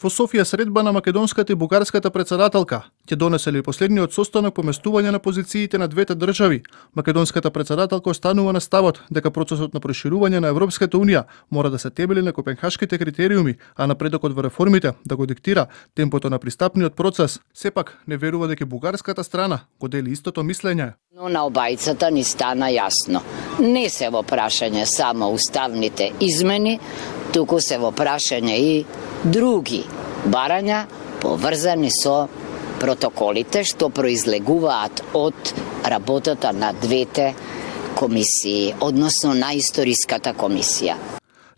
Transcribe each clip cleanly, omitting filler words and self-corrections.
Во Софија средба на македонската и бугарската претседателка ќе донесели последниот состанок по местување на позициите на двете држави. Македонската претседателка останува на ставот дека процесот на проширување на Европската унија мора да се темели на копенхашките критериуми, а напредокот во реформите да го диктира темпото на пристапниот процес. Сепак не верува дека бугарската страна го дели истото мислење. Но на обајцата ни стана јасно. Не се во прашање само уставните измени, туку се во прашање и други барања поврзани со протоколите што произлегуваат од работата на двете комисии, односно на историската комисија.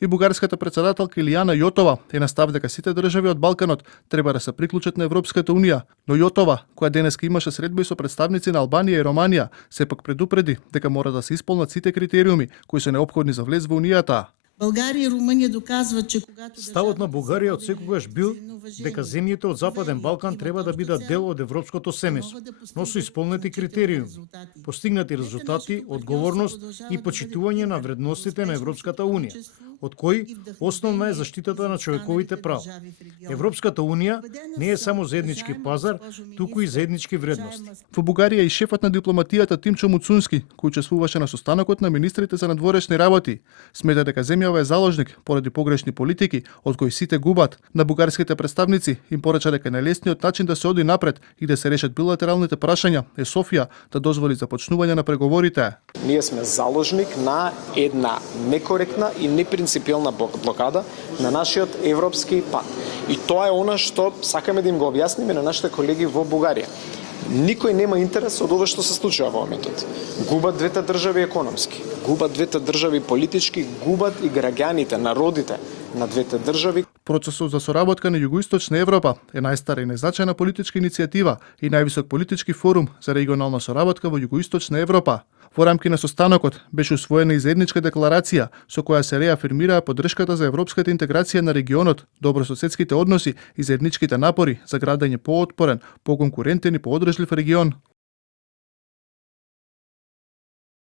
И бугарската претседателка Илијана Јотова е на став дека сите држави од Балканот треба да се приклучат на Европската унија, но Јотова, која денеска имаше средби со представници на Албанија и Романија, сепак предупреди дека мора да се исполнат сите критериуми кои се неопходни за влез во унијата. Българија и Румънија доказваат че когато Ставот на Бугарија од секогаш бил дека земјите од Западен Балкан треба да бидат дел од европското семејство, но со исполнети критериуми, постигнати резултати, одговорност и почитување на вредностите на Европската унија, од кои основна е заштитата на човековите права. Европската унија не е само заеднички пазар, туку и заеднички вредности. Во Бугарија и шефот на дипломатијата Тимчо Муцунски, кој учествуваше на состанокот на министрите за надворешни работи, смета дека земјава е заложник поради погрешни политики од кои сите губат. На бугарските представници им порача дека најлесниот начин да се оди напред и да се решат билатералните прашања е Софија да дозволи започнување на преговорите. Ние сме заложник на една некоректна и непринципиелна блокада на нашиот европски пат. И тоа е она што сакаме да им го објасниме на нашите колеги во Бугарија. Никој нема интерес од ова што се случува во моментот. Губат двете држави економски, губат двете држави политички, губат и граѓаните, народите на двете држави. Процесот за соработка на Југоисточна Европа е најстара и најзначајна политичка иницијатива и највисок политички форум за регионална соработка во Југоисточна Европа. Во рамки на состанокот беше усвоена и заедничка декларација со која се реафирмираа поддршката за европската интеграција на регионот, добрососедските односи и заедничките напори за градење поотпорен, поконкурентен и поодржлив регион.